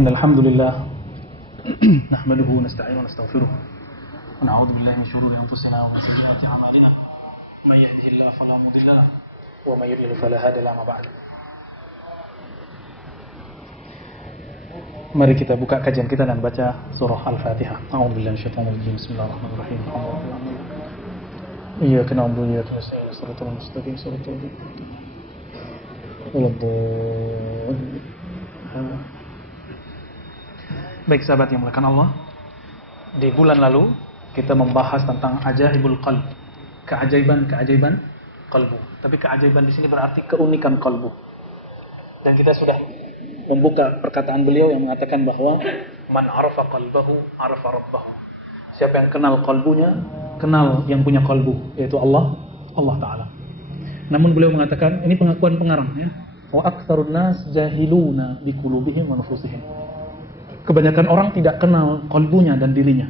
إن الحمد لله نحمده ونستعينه ونستغفره ونعوذ بالله من شرور أنفسنا ومن سيئات أعمالنا من يهده الله فلا مضل له ومن يضلل فلا هادي له. Ba'd. Mari kita buka kajian kita dan baca surah Al-Fatihah. A'udzubillahi minasyaitonir rajim. Bismillahirrahmanirrahim. Iyyaka na'budu wa iyyaka nasta'in. Shiratal mustaqim. Shiratal Baik sahabat yang mulakan Allah, di bulan lalu kita membahas tentang ajaibul qalb, keajaiban qalbu. Tapi keajaiban di sini berarti keunikan qalbu. Dan kita sudah membuka perkataan beliau yang mengatakan bahwa man arafa qalbahu arafa rabbahu. Siapa yang kenal qalbunya, kenal yang punya qalbu, yaitu Allah Ta'ala. Namun beliau mengatakan, ini pengakuan pengarang ya. Wa aktsarun nas jahiluna bi qulubihim wa nufusihim. Kebanyakan orang tidak kenal qalbunya dan dirinya.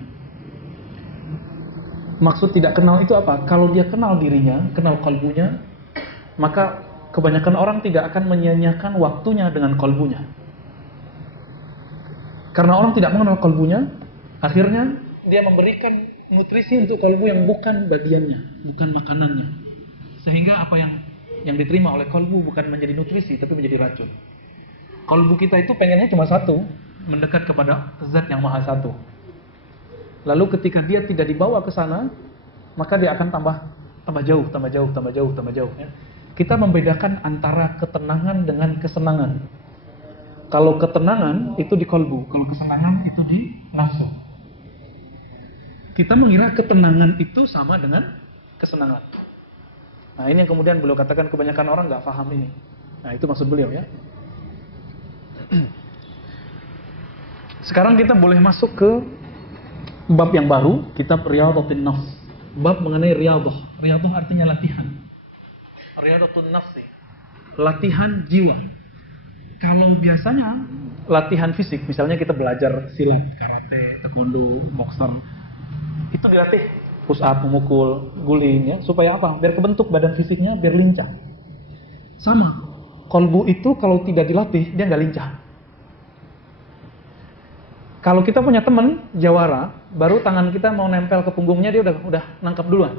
Maksud tidak kenal itu apa? Kalau dia kenal dirinya, kenal qalbunya, maka kebanyakan orang tidak akan menyia-nyiakan waktunya dengan qalbunya. Karena orang tidak mengenal qalbunya, akhirnya dia memberikan nutrisi untuk qalbu yang bukan bagiannya, bukan makanannya. Sehingga apa yang diterima oleh qalbu bukan menjadi nutrisi, tapi menjadi racun. Qalbu kita itu pengennya cuma satu, mendekat kepada zat yang maha satu. Lalu ketika dia tidak dibawa ke sana, maka dia akan tambah jauh ya. Kita membedakan antara ketenangan dengan kesenangan. Kalau ketenangan itu di qalbu, kalau kesenangan itu di nafsu. Kita mengira ketenangan itu sama dengan kesenangan. Nah, ini yang kemudian beliau katakan kebanyakan orang nggak paham ini. Nah, itu maksud beliau ya. Sekarang kita boleh masuk ke bab yang baru, kitab Riyadhatin Nafs. Bab mengenai riyadhah. Riyadhah artinya latihan. Riyadhatun nafsi, latihan jiwa. Kalau biasanya latihan fisik, misalnya kita belajar silat, karate, taekwondo, boxer, itu dilatih push up, memukul, guling ya, supaya apa? Biar kebentuk badan fisiknya, biar lincah. Sama, qalbu itu kalau tidak dilatih, dia nggak lincah. Kalau kita punya teman jawara, baru tangan kita mau nempel ke punggungnya, dia udah nangkap duluan.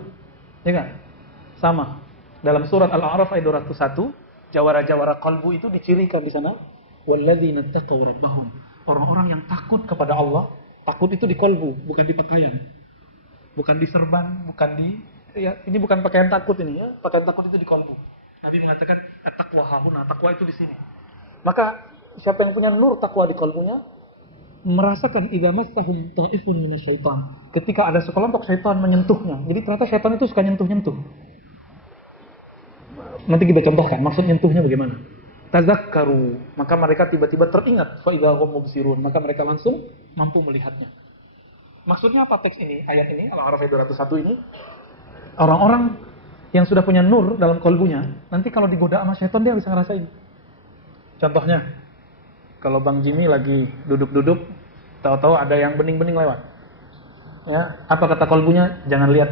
Ya kan? Sama. Dalam surat Al-A'raf ayat 201, jawara-jawara qalbu itu dicirikan di sana. Walladzina taqaw rabbahum. Orang-orang yang takut kepada Allah, takut itu di qalbu, bukan di pakaian. Bukan di serban, bukan di ini bukan pakaian takut ini ya. Pakaian takut itu di qalbu. Nabi mengatakan at-taqwa hahuna, takwa itu di sini. Maka siapa yang punya nur takwa di qalbunya, merasakan idza massahum ta'ifun minasyaitan. Ketika ada sekelompok syaitan menyentuhnya. Jadi ternyata syaitan itu suka nyentuh-nyentuh. Nanti kita contohkan maksud nyentuhnya bagaimana. Tazakkaru, maka mereka tiba-tiba teringat, fa idza hum mubsirun, maka mereka langsung mampu melihatnya. Maksudnya apa teks ini, ayat ini, Al-A'raf ayat 201 ini? Orang-orang yang sudah punya nur dalam qalbunya, nanti kalau digoda sama syaitan dia bisa ngerasain. Contohnya, kalau Bang Jimmy lagi duduk-duduk, tahu-tahu ada yang bening-bening lewat. Ya, apa kata qalbunya? Jangan lihat.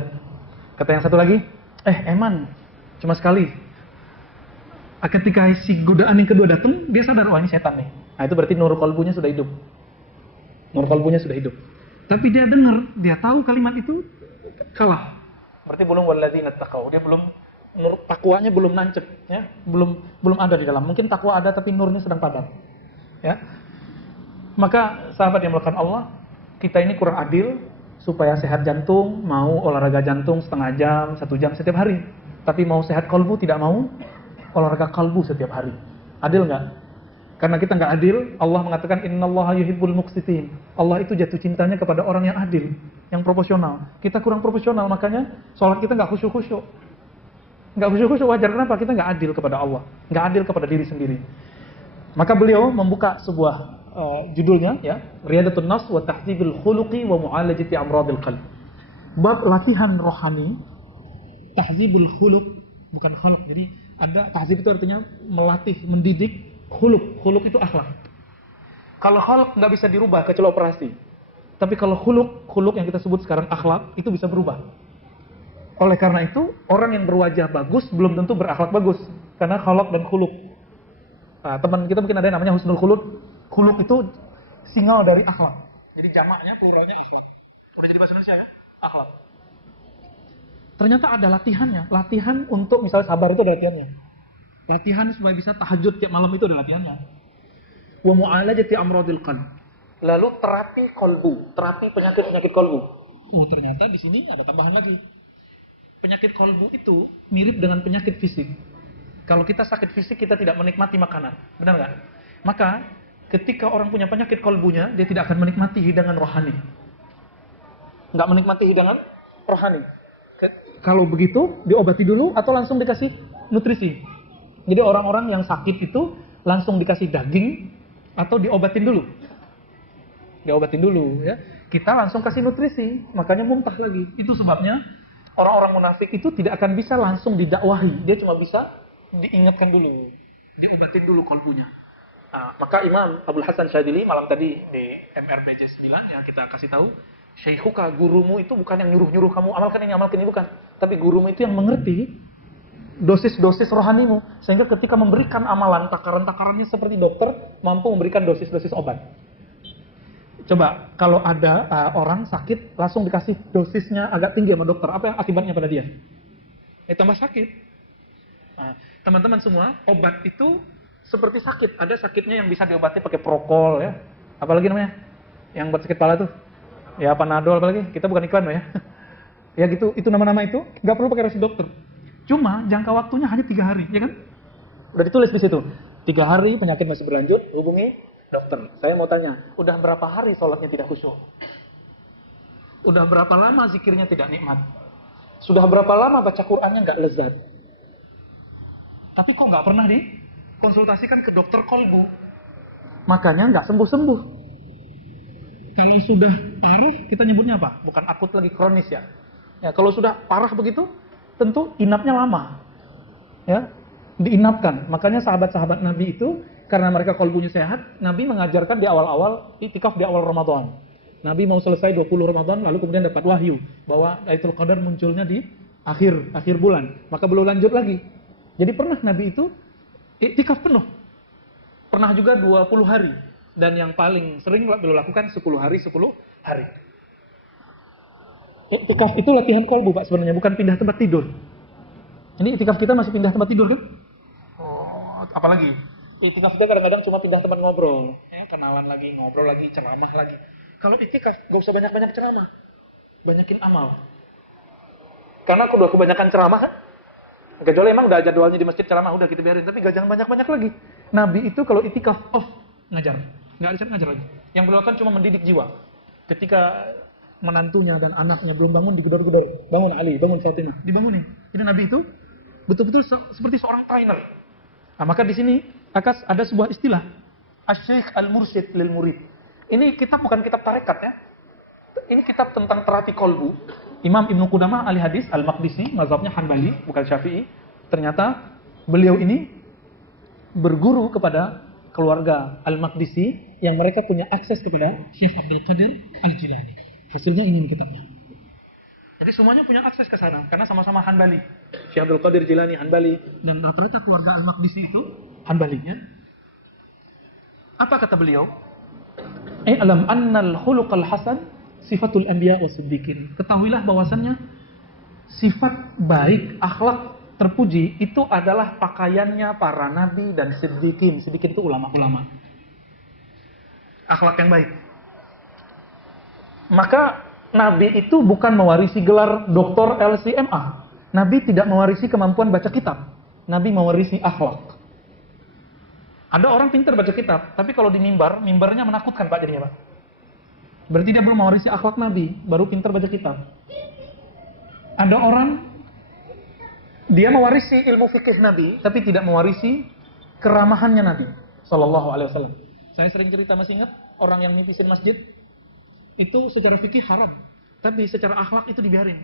Kata yang satu lagi, Eman, cuma sekali. Ketika si godaan yang kedua datang, dia sadar, wah ini setan nih. Nah, itu berarti nur qalbunya sudah hidup. Nur qalbunya sudah hidup. Tapi dia dengar, dia tahu kalimat itu kalah. Berarti belum walladzina taqaw. Dia belum, nur takwanya belum nancep, ya. Belum ada di dalam. Mungkin takwa ada tapi nurnya sedang padam. Ya. Maka sahabat yang melakukan Allah, kita ini kurang adil supaya sehat jantung, mau olahraga jantung setengah jam, 1 jam setiap hari. Tapi mau sehat kalbu tidak mau olahraga kalbu setiap hari. Adil nggak? Karena kita nggak adil, Allah mengatakan innallaha yuhibbul muqsitin. Allah itu jatuh cintanya kepada orang yang adil, yang proporsional. Kita kurang proporsional, makanya sholat kita nggak khusyuk-khusyuk. Nggak khusyuk-khusyuk wajar. Kenapa? Kita nggak adil kepada Allah, nggak adil kepada diri sendiri. Maka beliau membuka sebuah judulnya, ya, Riyadhatun Nafs wa Tahdzibul Khuluqi wa Mu'alajati Amradil Qalb. Bab latihan rohani, tahdzibul khuluq, bukan khalq. Jadi ada tahdzib itu artinya melatih, mendidik. Khuluq itu akhlak. Kalau khalq nggak bisa dirubah kecuali operasi. Tapi kalau khuluq yang kita sebut sekarang akhlak, itu bisa berubah. Oleh karena itu, orang yang berwajah bagus belum tentu berakhlak bagus. Karena khalq dan khuluq. Nah, teman kita mungkin ada yang namanya husnul khuluq. Khuluq itu singal dari akhlak. Jadi jamaknya, pluralnya akhlak. Udah jadi bahasa Indonesia ya? Akhlak. Ternyata ada latihannya. Latihan untuk misalnya sabar itu ada latihannya. Latihan supaya bisa tahajud tiap malam itu ada latihannya. Wa mu'alajati amradil qalb. Lalu terapi kolbu, terapi penyakit-penyakit kolbu. Oh, ternyata di sini ada tambahan lagi. Penyakit kolbu itu mirip dengan penyakit fisik. Kalau kita sakit fisik, kita tidak menikmati makanan. Benar nggak? Maka, ketika orang punya penyakit kolbunya, dia tidak akan menikmati hidangan rohani. Nggak menikmati hidangan rohani. Kalau begitu, diobati dulu atau langsung dikasih nutrisi. Jadi orang-orang yang sakit itu langsung dikasih daging atau diobatin dulu. Diobatin dulu ya. Kita langsung kasih nutrisi, makanya muntah lagi. Itu sebabnya orang-orang munafik itu tidak akan bisa langsung didakwahi. Dia cuma bisa diingatkan dulu, diobatin dulu kolbunya. Nah, maka Imam Abdul Hasan Syadzili malam tadi di MRBJ 9 ya kita kasih tahu, Syaikhuka, gurumu itu bukan yang nyuruh-nyuruh kamu amalkan ini bukan, tapi gurumu itu yang mengerti dosis-dosis rohanimu, sehingga ketika memberikan amalan takaran-takarannya seperti dokter mampu memberikan dosis-dosis obat. Coba kalau ada orang sakit langsung dikasih dosisnya agak tinggi sama dokter, apa yang akibatnya pada dia? Tambah sakit. Nah, teman-teman semua, obat itu seperti sakit. Ada sakitnya yang bisa diobati pakai prokol ya. Apalagi namanya? Yang buat sakit kepala tuh. Ya Panadol apalagi. Kita bukan iklan loh ya. Ya gitu, itu nama-nama itu nggak perlu pakai resep dokter. Cuma jangka waktunya hanya 3 hari, ya kan? Udah ditulis di situ. 3 hari penyakit masih berlanjut, hubungi dokter. Saya mau tanya, udah berapa hari sholatnya tidak khusyuk? Udah berapa lama zikirnya tidak nikmat? Sudah berapa lama baca Qur'annya nggak lezat? Tapi kok nggak pernah dikonsultasikan ke dokter kolbu? Makanya nggak sembuh-sembuh. Kalau sudah parah, kita nyebutnya apa? Bukan akut lagi, kronis ya. Ya, kalau sudah parah begitu, tentu inapnya lama. Ya, diinapkan. Makanya sahabat-sahabat Nabi itu, karena mereka kolbunya sehat, Nabi mengajarkan di awal-awal, itikaf di awal Ramadan. Nabi mau selesai 20 Ramadan, lalu kemudian dapat wahyu bahwa Lailatul Qadar munculnya di akhir bulan. Maka belum lanjut lagi. Jadi pernah Nabi itu itikaf penuh. Pernah juga 20 hari. Dan yang paling sering beliau lakukan 10 hari, 10 hari. Itikaf itu latihan kolbu Pak sebenarnya, bukan pindah tempat tidur. Ini itikaf kita masih pindah tempat tidur kan? Oh, apalagi? Itikaf kita kadang-kadang cuma pindah tempat ngobrol. Ya, kenalan lagi, ngobrol lagi, ceramah lagi. Kalau itikaf, gak usah banyak-banyak ceramah. Banyakin amal. Karena aku udah kebanyakan ceramah kan? Kecuali emang udah jadwalnya di masjid ceramah, udah kita biarin. Tapi jangan banyak-banyak lagi. Nabi itu kalau itikaf, ngajar. Nggak ada ngajar lagi. Yang beliau kan cuma mendidik jiwa. Ketika menantunya dan anaknya belum bangun, digedor-gedor. Bangun Ali, bangun Fatimah. Dibangunin. Jadi Nabi itu betul-betul seperti seorang trainer. Nah, maka di sini ada sebuah istilah. Asy-Syaikh al-Mursyid lil murid. Ini kitab bukan kitab tarekat ya. Ini kitab tentang terapi kolbu. Imam Ibnu Qudamah ahli hadis Al-Maqdisi, mazhabnya Hanbali, bukan Syafi'i. Ternyata beliau ini berguru kepada keluarga Al-Maqdisi yang mereka punya akses kepada Syekh Abdul Qadir Al-Jilani. Hasilnya ini kitabnya. Jadi semuanya punya akses ke sana karena sama-sama Hanbali. Syekh Abdul Qadir Jilani Hanbali dan rata-rata keluarga Al-Maqdisi itu Hanbali ya. Apa kata beliau? Alam annal khuluqal hasan sifatul anbiya was-siddiqin. Ketahuilah bahwasannya sifat baik, akhlak terpuji itu adalah pakaiannya para nabi dan siddiqin. Siddiqin itu ulama-ulama. Akhlak yang baik. Maka nabi itu bukan mewarisi gelar doktor LCMA. Nabi tidak mewarisi kemampuan baca kitab. Nabi mewarisi akhlak. Ada orang pintar baca kitab, tapi kalau di mimbarnya menakutkan Pak jadinya Pak. Berarti dia belum mewarisi akhlak Nabi, baru pintar baca kitab. Ada orang dia mewarisi ilmu fikih Nabi, tapi tidak mewarisi keramahannya Nabi Sallallahu Alaihi Wasallam. Saya sering cerita, masih ingat orang yang nipisin masjid itu secara fikih haram, tapi secara akhlak itu dibiarin.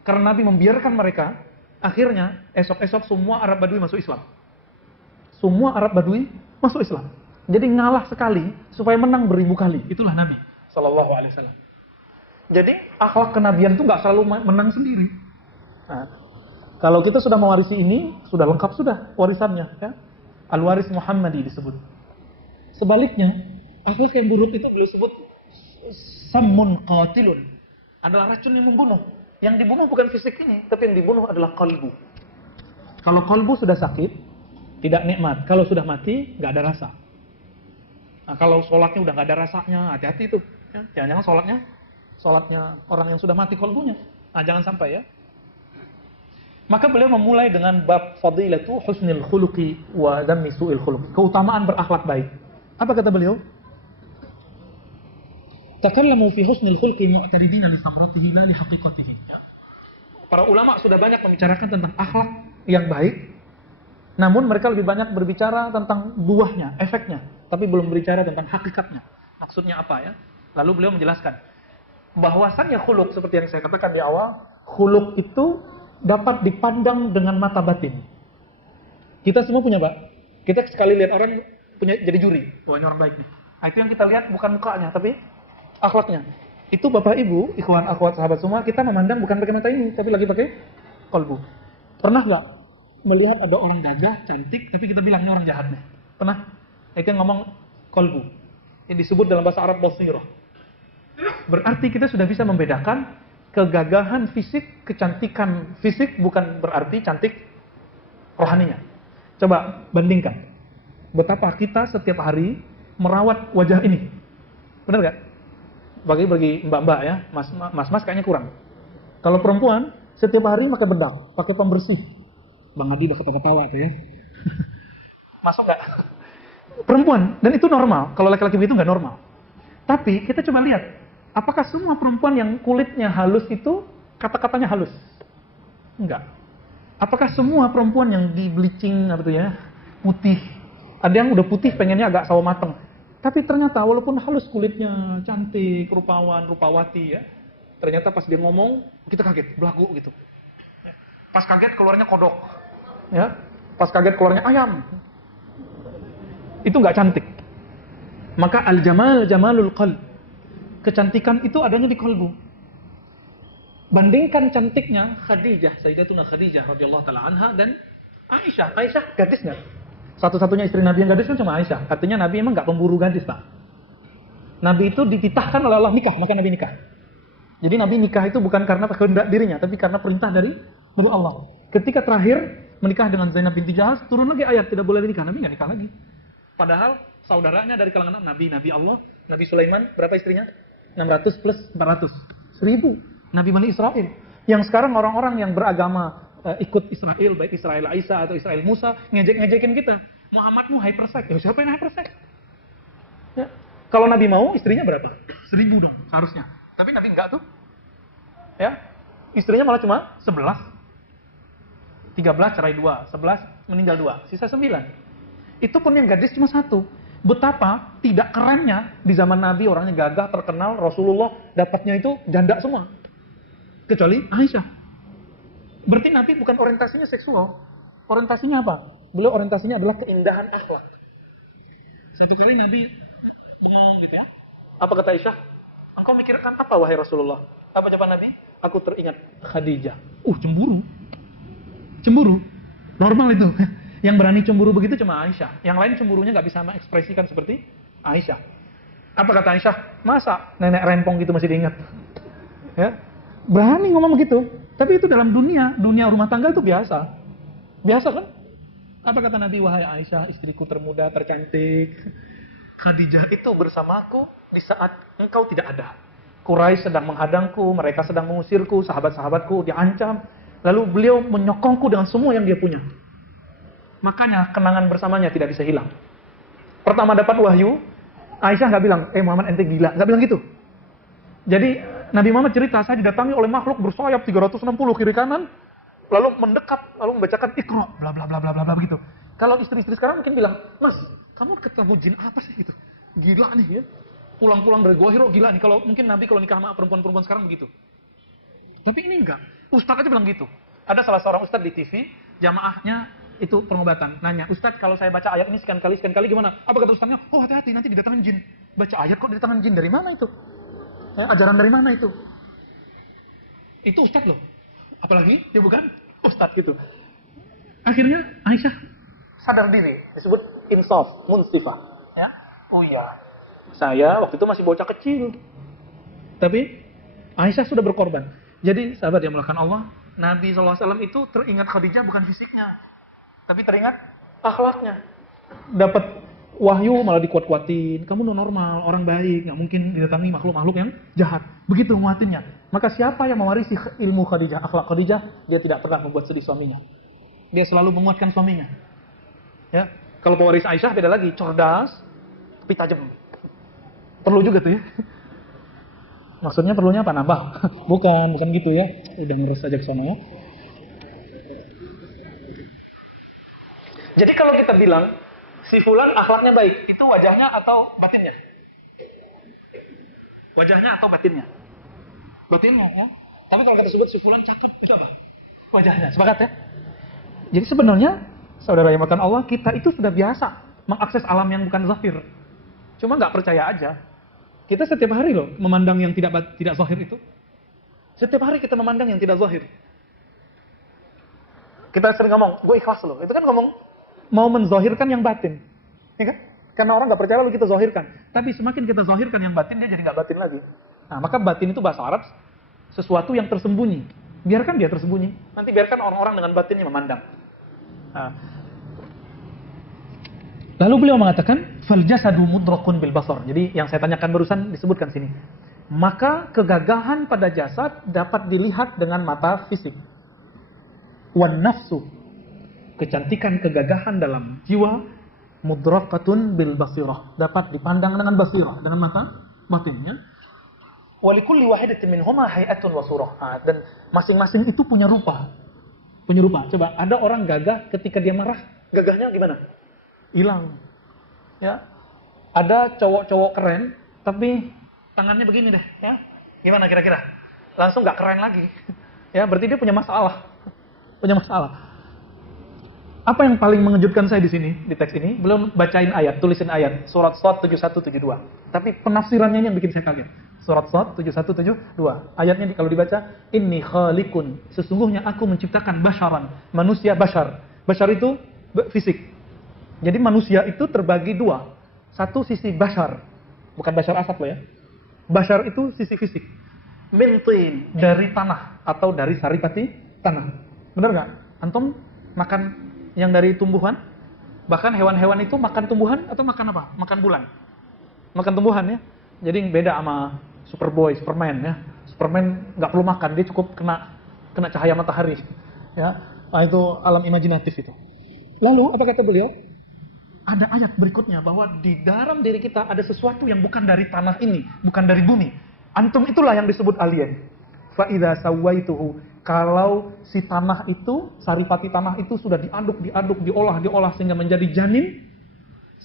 Karena Nabi membiarkan mereka, akhirnya esok-esok semua Arab Badui masuk Islam. Semua Arab Badui masuk Islam. Jadi ngalah sekali supaya menang beribu kali. Itulah Nabi Sallallahu Alaihi Wasallam. Jadi akhlak kenabian itu nggak selalu menang sendiri. Nah, kalau kita sudah mewarisi ini, sudah lengkap sudah warisannya. Ya? Al-Waris Muhammadi disebut. Sebaliknya, Akhlak yang buruk itu beliau sebut sammun qatilun. Adalah racun yang membunuh. Yang dibunuh bukan fisik ini, tapi yang dibunuh adalah qalbu. Kalau qalbu sudah sakit, tidak nikmat. Kalau sudah mati, nggak ada rasa. Nah, kalau sholatnya udah nggak ada rasanya, hati-hati itu. Ya, jangan-jangan sholatnya orang yang sudah mati qalbunya. Nah, jangan sampai ya. Maka beliau memulai dengan bab fadilatu husnil khuluqi wa dhammi su'il khuluqi. Keutamaan berakhlak baik. Apa kata beliau? Takallamu fi husnil khulqi mu'taridina li samaratihi la li haqiqatihi. Para ulama sudah banyak membicarakan tentang akhlak yang baik, namun mereka lebih banyak berbicara tentang buahnya, efeknya, tapi belum berbicara tentang hakikatnya. Maksudnya apa ya? Lalu beliau menjelaskan bahwasannya khuluq seperti yang saya katakan di awal, khuluq itu dapat dipandang dengan mata batin. Kita semua punya, Pak. Kita sekali lihat orang punya jadi juri, wah ini orang baik nih. Nah, itu yang kita lihat bukan mukanya, tapi akhlaknya. Itu Bapak Ibu, ikhwan akhwat sahabat semua, kita memandang bukan pakai mata ini, tapi lagi pakai kolbu. Pernah nggak melihat ada orang gagah, cantik, tapi kita bilang ini orang jahat nih? Pernah? Itu yang ngomong kolbu. Yang disebut dalam bahasa Arab basirah. Berarti kita sudah bisa membedakan kegagahan fisik, kecantikan fisik bukan berarti cantik rohaninya. Coba bandingkan. Betapa kita setiap hari merawat wajah ini. Benar nggak? Bagi mbak-mbak ya, mas-mas kayaknya kurang. Kalau perempuan, setiap hari pakai bedak, pakai pembersih. Bang Adi bakal ketawa tuh ya. Masuk nggak? Perempuan, dan itu normal. Kalau laki-laki begitu nggak normal. Tapi kita coba lihat, apakah semua perempuan yang kulitnya halus itu kata-katanya halus? Enggak. Apakah semua perempuan yang di bleaching apa tuh ya, putih? Ada yang udah putih pengennya agak sawo mateng. Tapi ternyata walaupun halus kulitnya, cantik, rupawan, rupawati ya, ternyata pas dia ngomong kita kaget, belagu gitu. Pas kaget keluarnya kodok, ya. Pas kaget keluarnya ayam. Itu nggak cantik. Maka al-jamal jamalul qalb. Kecantikan itu adanya di kalbu. Bandingkan cantiknya Khadijah, Sayyidatuna Khadijah radhiyallahu taala anha dan Aisyah. Aisyah gadis nggak? Satu-satunya istri Nabi yang gadis kan cuma Aisyah. Artinya Nabi emang nggak pemburu gadis, Pak. Nabi itu dititahkan oleh Allah nikah, maka Nabi nikah. Jadi Nabi nikah itu bukan karena kehendak dirinya, tapi karena perintah dari Allah. Ketika terakhir menikah dengan Zainab binti Jahaz, turun lagi ayat tidak boleh nikah. Nabi nggak nikah lagi. Padahal saudaranya dari kalangan Nabi Allah, Nabi Sulaiman berapa istrinya? 600 plus 400, 1000. Nabi Bani Israel. Yang sekarang orang-orang yang beragama ikut Israel, baik Israel Isa atau Israel Musa, ngejek-ngejekin kita. Muhammadmu hypersek. Ya siapa yang hypersek? Ya. Kalau Nabi mau, istrinya berapa? 1000 dong, seharusnya. Tapi Nabi enggak tuh. Ya. Istrinya malah cuma 11. 13 cerai 2, 11 meninggal 2, sisa 9. Itu pun yang gadis cuma 1. Betapa tidak kerennya di zaman Nabi orangnya gagah, terkenal, Rasulullah dapatnya itu janda semua. Kecuali Aisyah. Berarti Nabi bukan orientasinya seksual. Orientasinya apa? Beliau orientasinya adalah keindahan akhlak. Satu kali Nabi ngomong gitu ya. Apa kata Aisyah? Engkau mikirkan apa wahai Rasulullah? Apa jawaban Nabi? Aku teringat Khadijah. Cemburu. Cemburu. Normal itu. Yang berani cemburu begitu cuma Aisyah. Yang lain cemburunya nggak bisa mengekspresikan seperti Aisyah. Apa kata Aisyah? Masa nenek rempong gitu masih diingat? Ya. Berani ngomong begitu. Tapi itu dalam dunia rumah tangga itu biasa. Biasa kan? Apa kata Nabi? Wahai Aisyah, istriku termuda, tercantik. Khadijah itu bersamaku di saat engkau tidak ada. Quraisy sedang menghadangku, mereka sedang mengusirku, sahabat-sahabatku diancam. Lalu beliau menyokongku dengan semua yang dia punya. Makanya kenangan bersamanya tidak bisa hilang. Pertama dapat wahyu, Aisyah nggak bilang, Muhammad ente gila. Nggak bilang gitu. Jadi Nabi Muhammad cerita, saya didatangi oleh makhluk bersayap 360 kiri kanan, lalu mendekat, lalu membacakan Iqra, bla bla bla bla bla begitu. Kalau istri-istri sekarang mungkin bilang, Mas, kamu ketemu jin apa sih gitu? Gila nih ya. Pulang-pulang dari Gua Hiro gila nih. Kalau mungkin Nabi kalau nikah sama perempuan-perempuan sekarang begitu. Tapi ini enggak. Ustadz aja bilang gitu. Ada salah seorang ustadz di TV, jamaahnya itu pengobatan. Nanya, Ustadz kalau saya baca ayat ini sekian kali gimana? Apa kata ustadznya? Oh hati-hati nanti didatangin jin. Baca ayat kok didatangin jin, dari mana itu? Ajaran dari mana itu? Itu ustadz loh. Apalagi dia bukan ustadz gitu. Akhirnya Aisyah sadar diri, disebut insaf, munstifah. Ya? Oh iya, Saya waktu itu masih bocah kecil. Tapi Aisyah sudah berkorban. Jadi sahabat yang melakukan Allah, Nabi SAW itu teringat Khadijah bukan fisiknya, tapi teringat akhlaknya. Dapat wahyu malah dikuat-kuatin. Kamu normal, orang baik, nggak mungkin didatangi makhluk-makhluk yang jahat. Begitu nguatinnya. Maka siapa yang mewarisi ilmu Khadijah, akhlak Khadijah, dia tidak pernah membuat sedih suaminya. Dia selalu menguatkan suaminya. Ya, kalau pewaris Aisyah beda lagi, cerdas, tapi tajam. Perlu juga tuh ya. Maksudnya perlunya apa? Nambah? Bukan gitu ya. Udah ngurus aja ke sana ya. Jadi kalau kita bilang si fulan akhlaknya baik, itu wajahnya atau batinnya? Wajahnya atau batinnya? Batinnya ya. Tapi kalau kita sebut si fulan cakep, itu apa? Wajahnya. Sepakat ya? Jadi sebenarnya saudara yang makan Allah, kita itu sudah biasa mengakses alam yang bukan zahir. Cuma nggak percaya aja. Kita setiap hari loh memandang yang tidak zahir itu. Setiap hari kita memandang yang tidak zahir. Kita sering ngomong, gue ikhlas loh. Itu kan ngomong mau menzahirkan yang batin. Ya kan? Karena orang nggak percaya lalu kita zahirkan. Tapi semakin kita zahirkan yang batin, dia jadi nggak batin lagi. Nah, maka batin itu bahasa Arab sesuatu yang tersembunyi. Biarkan dia tersembunyi. Nanti biarkan orang-orang dengan batinnya memandang. Nah. Lalu beliau mengatakan, fal jasadu mudrakun bil basar. Jadi yang saya tanyakan barusan disebutkan sini. Maka kegagahan pada jasad dapat dilihat dengan mata fisik. Wan nafsu, kecantikan kegagahan dalam jiwa, mudrakatun bil basirah, dapat dipandang dengan basirah, dengan mata batinnya. Walikulli wahidatin minhuma hay'atun wa surah. Dan masing-masing itu punya rupa. Punya rupa. Coba ada orang gagah ketika dia marah, gagahnya gimana? Hilang. Ya. Ada cowok-cowok keren, tapi tangannya begini deh, ya. Gimana kira-kira? Langsung nggak keren lagi. Ya, berarti dia punya masalah. Punya masalah. Apa yang paling mengejutkan saya di sini, di teks ini, belum bacain ayat, tulisin ayat, surat Shad 7172. Tapi penafsirannya ini yang bikin saya kaget. Surat Shad 7172. Ayatnya kalau dibaca, inni khaliqun, sesungguhnya aku menciptakan basyaran, manusia bashar. Bashar itu fisik. Jadi manusia itu terbagi dua. Satu sisi bashar, bukan bashar asad loh ya. Bashar itu sisi fisik. Min tin, dari tanah atau dari saripati tanah. Benar nggak? Antum makan yang dari tumbuhan? Bahkan hewan-hewan itu makan tumbuhan atau makan apa? Makan bulan. Makan tumbuhan ya. Jadi beda sama Superboy, Superman ya. Superman nggak perlu makan, dia cukup kena cahaya matahari. Ya, nah, itu alam imajinatif itu. Lalu apa kata beliau? Ada ayat berikutnya bahwa di dalam diri kita ada sesuatu yang bukan dari tanah ini, bukan dari bumi. Antum itulah yang disebut alien. Fa idza sawaituhu, kalau si tanah itu, saripati tanah itu sudah diaduk, diolah sehingga menjadi janin,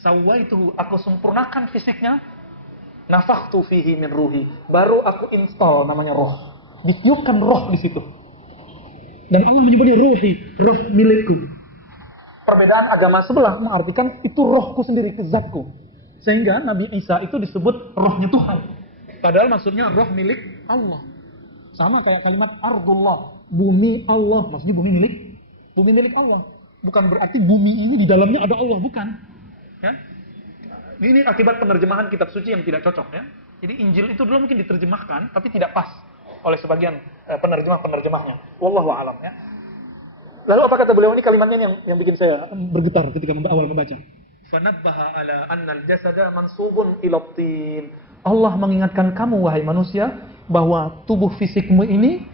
sawaituhu, aku sempurnakan fisiknya, nafakhtu fihi min ruhi, baru aku install namanya roh. Ditiupkan roh di situ. Dan Allah menyebutnya ruhi, roh milikku. Perbedaan agama sebelah mengartikan itu rohku sendiri, zatku. Sehingga Nabi Isa itu disebut rohnya Tuhan. Padahal maksudnya roh milik Allah. Sama kayak kalimat ardullah, bumi Allah. Maksudnya bumi milik Allah. Bukan berarti bumi ini di dalamnya ada Allah, bukan. Ya? Ini akibat penerjemahan kitab suci yang tidak cocok ya. Jadi Injil itu dulu mungkin diterjemahkan tapi tidak pas oleh sebagian penerjemahnya. Wallahu a'lam ya. Lalu apa kata beliau ini kalimatnya yang bikin saya bergetar ketika awal membaca. Fanabbaha ala annal jasada mansubun ila tin. Allah mengingatkan kamu wahai manusia bahwa tubuh fisikmu ini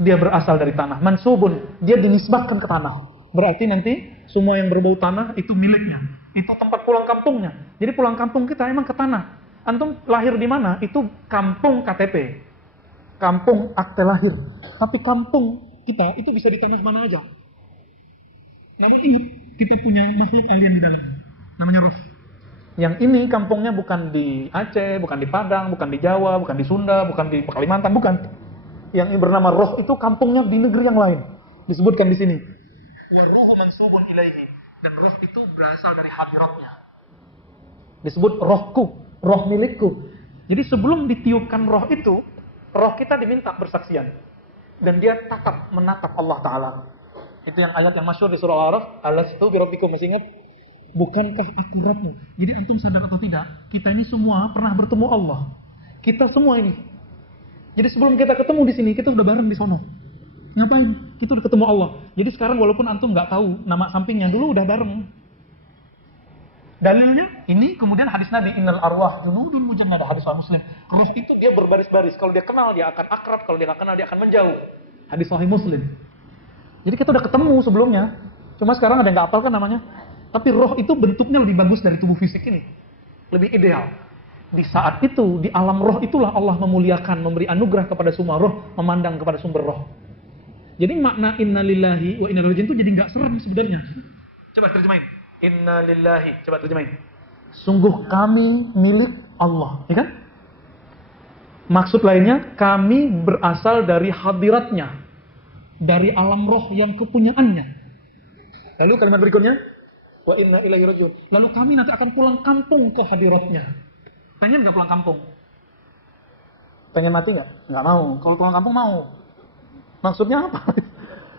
dia berasal dari tanah. Mansubun, dia dinisbahkan ke tanah. Berarti nanti semua yang berbau tanah itu miliknya. Itu tempat pulang kampungnya. Jadi pulang kampung kita emang ke tanah. Antum lahir di mana? Itu kampung KTP. Kampung akte lahir. Tapi kampung kita itu bisa di tanah mana aja. Namun ini kita punya makhluk alien di dalam, namanya roh. Yang ini kampungnya bukan di Aceh, bukan di Padang, bukan di Jawa, bukan di Sunda, bukan di Kalimantan, bukan. Yang ini bernama roh itu kampungnya di negeri yang lain. Disebutkan di sini. Wa ruhu mansubun ilaihi, dan roh itu berasal dari hadiratnya. Disebut rohku, roh milikku. Jadi sebelum ditiupkan roh itu, roh kita diminta bersaksian. Dan dia menatap Allah Ta'ala. Itu yang ayat yang masyhur di surah Al-A'raf, alastu birabbikum, masih ingat? Bukankah akuratmu? Jadi antum sadar atau tidak, kita ini semua pernah bertemu Allah. Kita semua ini. Jadi sebelum kita ketemu di sini, kita udah bareng di sono. Ngapain? Kita udah ketemu Allah. Jadi sekarang walaupun antum nggak tahu nama sampingnya, dulu udah bareng. Dalilnya ini kemudian hadis Nabi, innal arwah junudun mujannada, hadis Muslim. Ruh itu dia berbaris-baris. Kalau dia kenal dia akan akrab, kalau dia nggak kenal dia akan menjauh. Hadis Sahih Muslim. Jadi kita udah ketemu sebelumnya. Cuma sekarang ada yang nggak hafal kan namanya. Tapi roh itu bentuknya lebih bagus dari tubuh fisik ini. Lebih ideal. Di saat itu, di alam roh itulah Allah memuliakan, memberi anugerah kepada semua roh, memandang kepada sumber roh. Jadi makna inna lillahi wa inna ilaihi raji'un itu jadi nggak serem sebenarnya. Coba terjemahin. Inna lillahi. Coba terjemahin. Sungguh kami milik Allah. Ya kan? Maksud lainnya, kami berasal dari hadiratnya. Dari alam roh yang kepunyaannya. Lalu kalimat berikutnya, wa inna ilaihi raji'un. Lalu kami nanti akan pulang kampung ke hadiratnya. Pengen nggak pulang kampung? Pengen mati nggak? Nggak mau. Kalau pulang kampung mau. Maksudnya apa?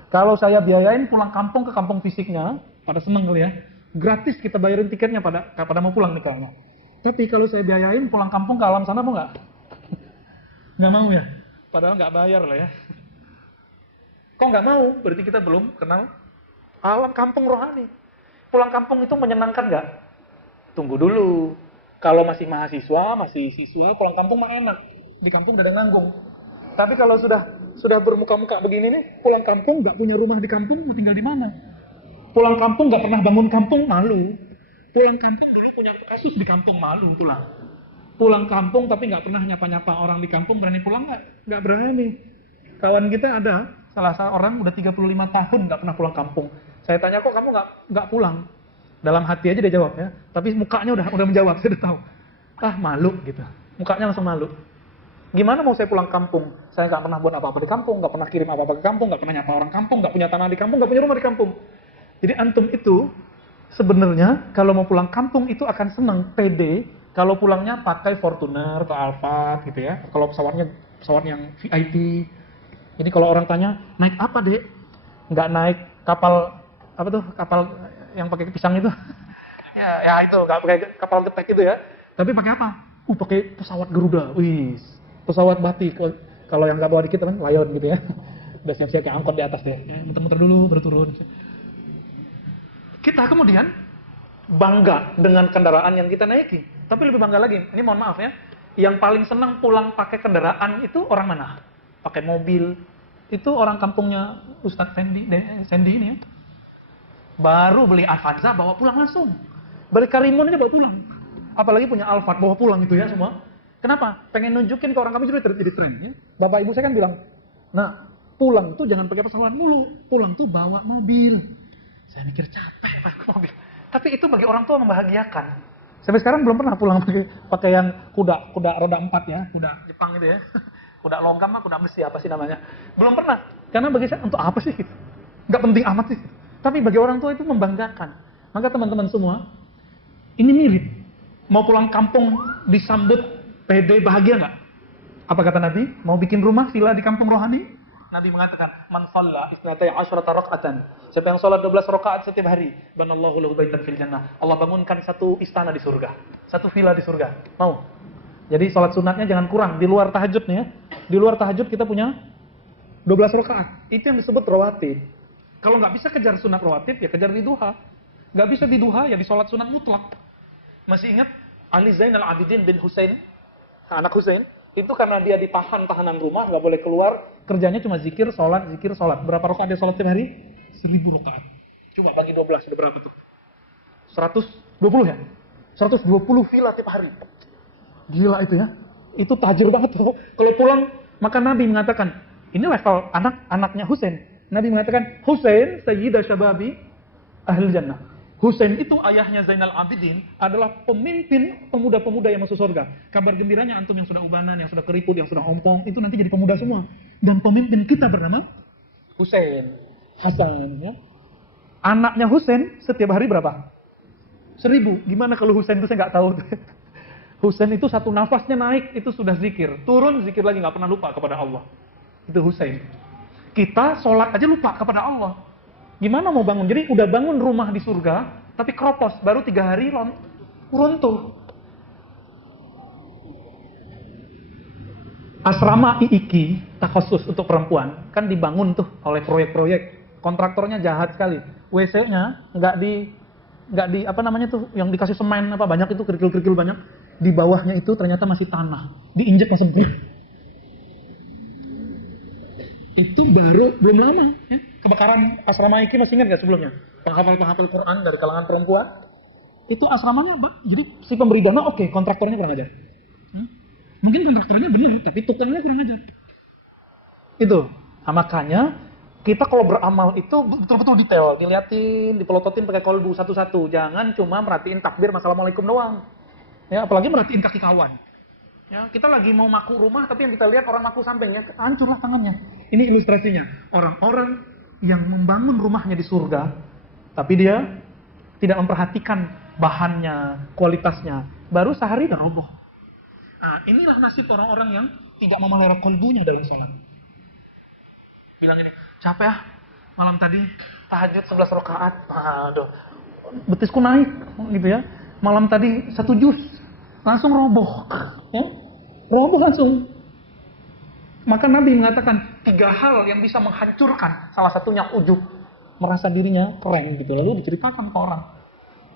Kalau saya biayain pulang kampung ke kampung fisiknya, pada seneng kali ya. Gratis kita bayarin tiketnya pada mau pulang nih kayaknya. Tapi kalau saya biayain pulang kampung ke alam sana mau nggak? Nggak mau ya? Padahal nggak bayar lah ya. Kok nggak mau? Berarti kita belum kenal alam kampung rohani. Pulang kampung itu menyenangkan nggak? Tunggu dulu. Kalau masih mahasiswa, masih siswa, pulang kampung mah enak. Di kampung udah ada nanggung. Tapi kalau sudah bermuka-muka begini nih, pulang kampung nggak punya rumah di kampung, mau tinggal di mana? Pulang kampung nggak pernah bangun kampung, malu. Pulang kampung dulu punya kasus di kampung, malu pulang. Pulang kampung tapi nggak pernah nyapa-nyapa orang di kampung, berani pulang nggak? Nggak berani. Kawan kita ada, salah seorang udah 35 tahun nggak pernah pulang kampung. Saya tanya, kok kamu nggak pulang? Dalam hati aja dia jawab ya. Tapi mukanya udah menjawab, saya udah tahu. Ah, malu gitu. Mukanya langsung malu. Gimana mau saya pulang kampung? Saya nggak pernah buat apa-apa di kampung, nggak pernah kirim apa-apa ke kampung, nggak pernah nyapa orang kampung, nggak punya tanah di kampung, nggak punya rumah di kampung. Jadi antum itu sebenarnya kalau mau pulang kampung itu akan senang, pede, kalau pulangnya pakai Fortuner atau Alphard gitu ya. Kalau pesawat yang VIP. Ini kalau orang tanya, naik apa dek? Nggak naik kapal, apa tuh, kapal yang pakai pisang itu. ya itu, nggak pakai kapal getek itu ya. Tapi pakai apa? Pakai pesawat Garuda. Wih, pesawat batik. Kalau yang nggak bawa dikit kan, Lion gitu ya. Udah siap-siap kayak angkot di atas deh. Ya, muter-muter dulu, baru turun. Kita kemudian bangga dengan kendaraan yang kita naiki. Tapi lebih bangga lagi, ini mohon maaf ya, yang paling senang pulang pakai kendaraan itu orang mana? Pakai mobil. Itu orang kampungnya Ustadz Sandy ini ya. Baru beli Avanza, bawa pulang langsung. Balik Karimun aja bawa pulang. Apalagi punya Alphard, bawa pulang itu ya semua. Kenapa? Pengen nunjukin ke orang kami juga jadi tren. Ya? Bapak ibu saya kan bilang, nah pulang tuh jangan pakai pesawat mulu. Pulang tuh bawa mobil. Saya mikir capek pakai mobil. Tapi itu bagi orang tua membahagiakan. Sampai sekarang belum pernah pulang pakai yang kuda roda 4 ya, kuda Jepang itu ya. Kuda logam mah, kuda besi apa sih namanya. Belum pernah. Karena bagi saya untuk apa sih gitu. Nggak penting amat sih. Tapi bagi orang tua itu membanggakan. Maka teman-teman semua, ini mirip. Mau pulang kampung disambut pede bahagia nggak? Apa kata Nabi? Mau bikin rumah villa di kampung rohani? Nabi mengatakan, man shalla isnatai asyrata raka'atan. Siapa yang sholat 12 rakaat setiap hari, banallahu lahu baitan fil jannah. Allah bangunkan satu istana di surga, satu villa di surga. Mau? Jadi sholat sunatnya jangan kurang di luar tahajud nih ya. Di luar tahajud kita punya 12 rakaat. Itu yang disebut rawatib. Kalau nggak bisa kejar sunat rawatib, ya kejar di duha. Nggak bisa di duha, ya di sholat sunat mutlak. Masih ingat Ali Zainal Abidin bin Husain, anak Husain? Itu karena dia ditahan tahanan rumah, nggak boleh keluar. Kerjanya cuma zikir, sholat. Berapa rakaat dia sholat setiap hari? 1000 rakaat. Coba bagi 12, ada berapa tuh? 120 ya? 120 villa tiap hari. Gila itu ya. Itu tajir banget tuh. Kalau pulang, maka Nabi mengatakan, ini level anak-anaknya Husain. Nabi mengatakan, Husain sayyidah syababi ahli jannah. Husain itu ayahnya Zainal Abidin adalah pemimpin pemuda-pemuda yang masuk surga. Kabar gembiranya antum yang sudah ubanan, yang sudah keriput, yang sudah ompong, itu nanti jadi pemuda semua. Dan pemimpin kita bernama Husain. Hasan ya. Anaknya Husain setiap hari berapa? 1000. Gimana kalau Husain itu saya nggak tahu. Husain itu satu nafasnya naik, itu sudah zikir. Turun, zikir lagi, nggak pernah lupa kepada Allah. Itu Husain. Kita sholat aja lupa kepada Allah. Gimana mau bangun? Jadi udah bangun rumah di surga, tapi keropos, baru 3 hari runtuh. Asrama IIKI, takhusus untuk perempuan, kan dibangun tuh oleh proyek-proyek. Kontraktornya jahat sekali. WC-nya nggak di apa namanya tuh, yang dikasih semen apa banyak itu, kerikil-kerikil banyak. Di bawahnya itu ternyata masih tanah, diinjek langsung. Itu baru belum lama. Ya. Kebakaran asrama IIKI masih ingat nggak sebelumnya? Penghafal-penghafal Quran dari kalangan perempuan. Itu asramanya, jadi si pemberi dana oke, kontraktornya kurang ajar. Mungkin kontraktornya benar, tapi tukangnya kurang ajar. Itu. Nah, makanya kita kalau beramal itu betul-betul detail, diliatin, dipelototin pakai kolbu satu-satu. Jangan cuma merhatiin takbir assalamualaikum doang. Ya, apalagi merhatiin kaki kawan. Ya, kita lagi mau maku rumah, tapi yang kita lihat orang maku sampingnya, hancurlah tangannya. Ini ilustrasinya. Orang-orang yang membangun rumahnya di surga, tapi dia tidak memperhatikan bahannya, kualitasnya. Baru sehari udah roboh. Nah, inilah nasib orang-orang yang tidak memelihara kolbunya dalam sholat. Bilang ini, capek ah, malam tadi tahajud 11 rakaat, aduh, betisku naik, gitu ya. Malam tadi 1 juz, langsung roboh, ya, roboh langsung. Maka Nabi mengatakan 3 hal yang bisa menghancurkan, salah satunya ujub, merasa dirinya keren gitu, lalu diceritakan ke orang.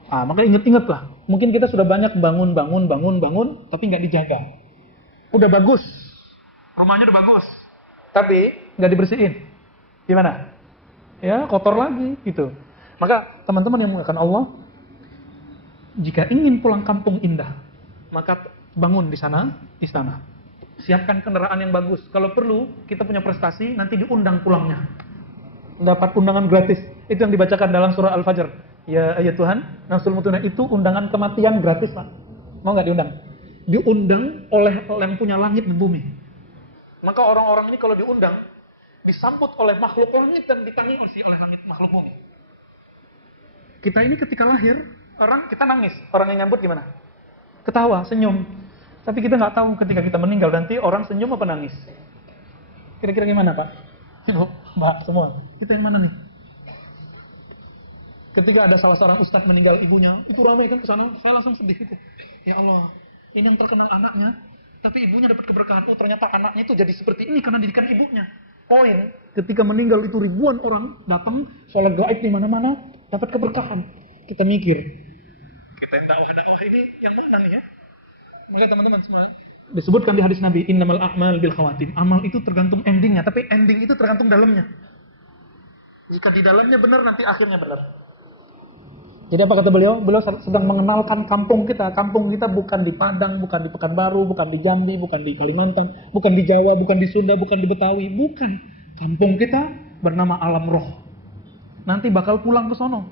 Ah, maka ingat-ingat lah. Mungkin kita sudah banyak bangun, tapi nggak dijaga. Udah bagus, rumahnya udah bagus, tapi nggak dibersihin. Gimana? Ya, kotor lagi, gitu. Maka teman-teman yang mengatakan Allah, jika ingin pulang kampung indah, maka bangun di sana istana. Siapkan kendaraan yang bagus. Kalau perlu, kita punya prestasi, nanti diundang pulangnya. Dapat undangan gratis. Itu yang dibacakan dalam surah Al-Fajr. Ya Tuhan, nafsul mutuna itu undangan kematian gratis, Pak. Mau nggak diundang? Diundang oleh yang punya langit dan bumi. Maka orang-orang ini kalau diundang, disambut oleh makhluk langit dan ditangisi oleh langit makhluk bumi. Kita ini ketika lahir, kita nangis. Orang yang nyambut gimana? Ketawa, senyum. Tapi kita nggak tahu ketika kita meninggal nanti orang senyum apa nangis. Kira-kira gimana, Pak? Mbak, semua. Kita yang mana nih? Ketika ada salah seorang ustadz meninggal ibunya, itu ramai kan ke sana, saya langsung sedih itu. Ya Allah, ini yang terkenal anaknya, tapi ibunya dapat keberkahan. Oh, ternyata anaknya itu jadi seperti ini karena didikan ibunya. Poin, ketika meninggal itu ribuan orang datang, sholat gaib di mana-mana, dapat keberkahan. Kita mikir, kita yang tahu anak ini yang mana nih ya? Maka teman-teman semua, disebutkan di hadis Nabi, innamal a'mal bil khawatim. Amal itu tergantung endingnya, tapi ending itu tergantung dalamnya. Jika di dalamnya benar, nanti akhirnya benar. Jadi apa kata beliau? Beliau sedang mengenalkan kampung kita. Kampung kita bukan di Padang, bukan di Pekanbaru, bukan di Jambi, bukan di Kalimantan, bukan di Jawa, bukan di Sunda, bukan di Betawi. Bukan. Kampung kita bernama alam roh. Nanti bakal pulang ke sono.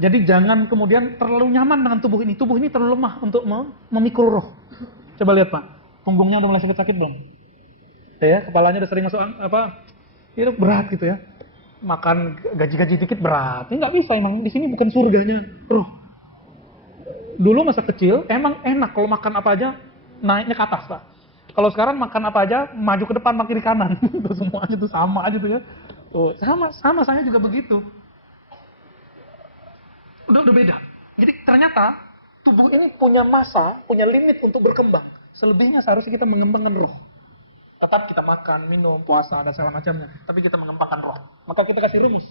Jadi jangan kemudian terlalu nyaman dengan tubuh ini. Tubuh ini terlalu lemah untuk memikul roh. Coba lihat Pak. Punggungnya udah mulai sakit-sakit belum? Ya, kepalanya udah sering masuk itu berat gitu ya. Makan gaji-gaji dikit berat. Ini nggak bisa emang, di sini bukan surganya roh. Dulu masa kecil emang enak kalau makan apa aja naiknya ke atas, Pak. Kalau sekarang makan apa aja maju ke depan, makin kiri kanan. Semuanya tuh sama aja tuh ya. Oh, sama saya juga begitu. Udah beda. Jadi ternyata tubuh ini punya masa, punya limit untuk berkembang. Selebihnya seharusnya kita mengembangkan roh. Tetap kita makan, minum, puasa, dan segala macamnya. Tapi kita mengembangkan roh. Maka kita kasih rumus.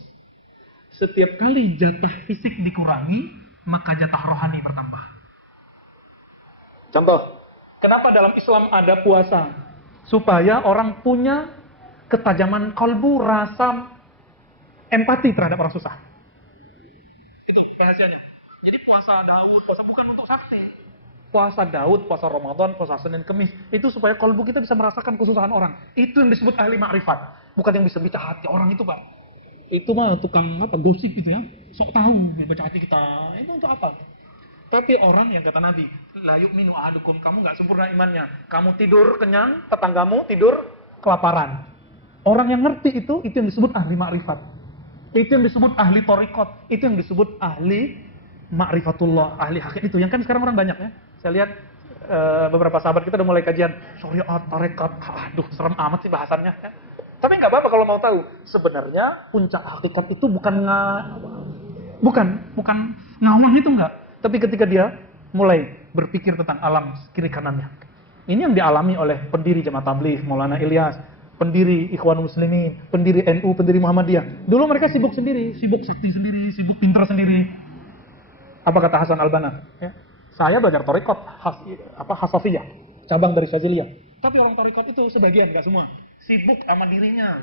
Setiap kali jatah fisik dikurangi, maka jatah rohani bertambah. Contoh, kenapa dalam Islam ada puasa? Supaya orang punya ketajaman kalbu, rasa empati terhadap orang susah. Itu rahasianya. Jadi puasa Daud, puasa bukan untuk sakti. Puasa Daud, puasa Ramadan, puasa Senin Kemis, itu supaya kalbu kita bisa merasakan kesusahan orang. Itu yang disebut ahli ma'rifat. Bukan yang bisa baca hati orang itu, Pak. Itu mah tukang gosip gitu ya. Sok tahu baca hati kita. Itu untuk apa? Tapi orang yang kata Nabi, la yu'minu ahadukum, kamu enggak sempurna imannya. Kamu tidur kenyang, tetanggamu tidur kelaparan. Orang yang ngerti itu yang disebut ahli ma'rifat. Itu yang disebut ahli thariqat. Itu yang disebut ahli ma'rifatullah, ahli hakikat itu. Yang kan sekarang orang banyak ya. Saya lihat beberapa sahabat kita udah mulai kajian syariat, tarekat. Aduh, serem amat sih bahasannya. Ya. Tapi nggak apa-apa kalau mau tahu. Sebenarnya puncak hakikat itu bukan Bukan ngawang itu enggak. Tapi ketika dia mulai berpikir tentang alam kiri kanannya. Ini yang dialami oleh pendiri Jamaah Tabligh, Maulana Ilyas, pendiri Ikhwanul Muslimin, pendiri NU, pendiri Muhammadiyah. Dulu mereka sibuk sendiri, sibuk sakti sendiri, sibuk pintar sendiri. Apa kata Hasan Al-Banna? Ya. Saya belajar Thariqat Hasafiyah, cabang dari Syadziliyah. Tapi orang Thariqat itu sebagian, enggak semua. Sibuk sama dirinya.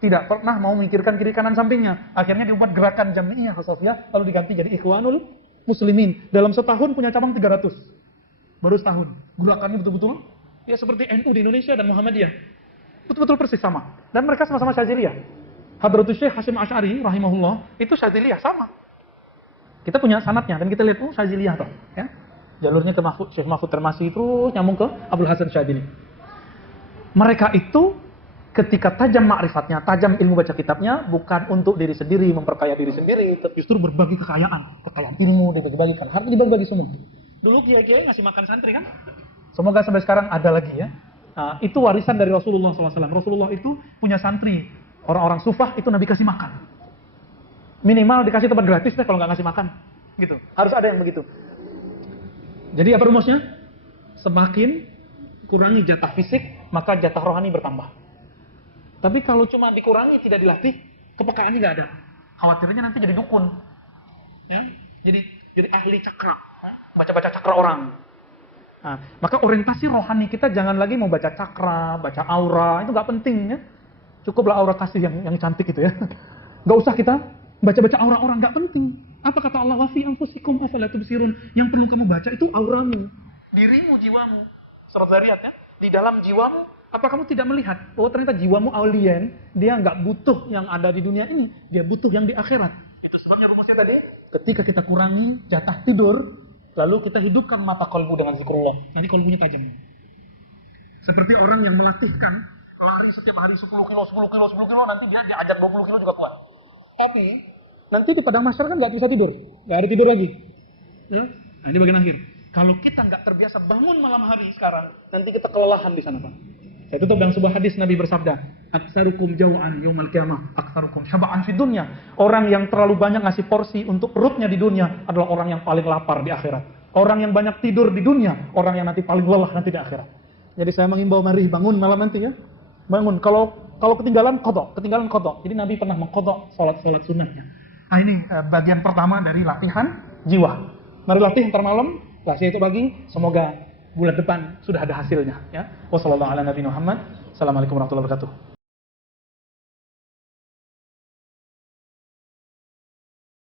Tidak pernah mau memikirkan kiri kanan sampingnya. Akhirnya dibuat gerakan Jami'iyah Hasafiyah, lalu diganti jadi Ikhwanul Muslimin. Dalam setahun punya cabang 300. Baru setahun. Gerakannya betul-betul ya seperti NU di Indonesia dan Muhammadiyah. Betul-betul persis sama. Dan mereka sama-sama Syadziliyah. Hadratus Syekh Hasyim Asy'ari rahimahullah itu Syadziliyah sama. Kita punya sanadnya dan kita lihat Syadziliyah toh, ya. Jalurnya ke Syekh Mahfud Termasi terus nyambung ke Abdul Hasan Syadzili. Mereka itu ketika tajam ma'rifatnya, tajam ilmu baca kitabnya bukan untuk diri sendiri, memperkaya diri sendiri, tapi justru berbagi kekayaan ilmu dibagi-bagikan, harta dibagi-bagi semua. Dulu kiai-kiai ngasih makan santri kan? Semoga sampai sekarang ada lagi ya. Nah, itu warisan dari Rasulullah SAW. Rasulullah itu punya santri. Orang-orang sufah itu Nabi kasih makan. Minimal dikasih tempat gratis deh kalau nggak ngasih makan. Gitu. Harus ada yang begitu. Jadi apa rumusnya? Semakin kurangi jatah fisik, maka jatah rohani bertambah. Tapi kalau cuma dikurangi, tidak dilatih, kepekaannya nggak ada. Khawatirnya nanti jadi dukun. Ya? Jadi ahli cakra. Baca-baca cakra orang. Nah, maka orientasi rohani kita jangan lagi mau baca cakra, baca aura, itu nggak penting ya. Cukuplah aura kasih yang cantik gitu ya. Nggak usah kita baca-baca aura orang, nggak penting. Apa kata Allah? Wa fi anfusikum afala tubsirun. Yang perlu kamu baca itu auramu, dirimu, jiwamu. Surat Zariyat ya. Di dalam jiwamu, apa kamu tidak melihat bahwa ternyata jiwamu alien, dia nggak butuh yang ada di dunia ini, dia butuh yang di akhirat. Itu sebabnya rumusnya tadi, ketika kita kurangi jatah tidur, lalu kita hidupkan mata kolbu dengan zikrullah. Nanti kolbunya tajam. Seperti orang yang melatihkan lari setiap hari 10 kilo, nanti dia diajak 20 kilo juga kuat. Tapi, nanti di padang mahsyar kan nggak bisa tidur. Nggak ada tidur lagi. Nah, ini bagian akhir. Kalau kita nggak terbiasa bangun malam hari sekarang, nanti kita kelelahan di sana, Pak. Saya tutup dengan sebuah hadis Nabi bersabda, "Aktsarukum jau'an yaumal qiyamah, aktsarukum syaba'an fid dunya." Orang yang terlalu banyak ngasih porsi untuk perutnya di dunia adalah orang yang paling lapar di akhirat. Orang yang banyak tidur di dunia, orang yang nanti paling lelah nanti di akhirat. Jadi saya mengimbau mari bangun malam nanti ya. Bangun. Kalau ketinggalan qadha. Jadi Nabi pernah mengqadha salat sunnahnya. Nah, ini bagian pertama dari latihan jiwa. Mari latih ntar malam, latih itu pagi, semoga bulan depan sudah ada hasilnya ya. Wassalamualaikum warahmatullahi wabarakatuh.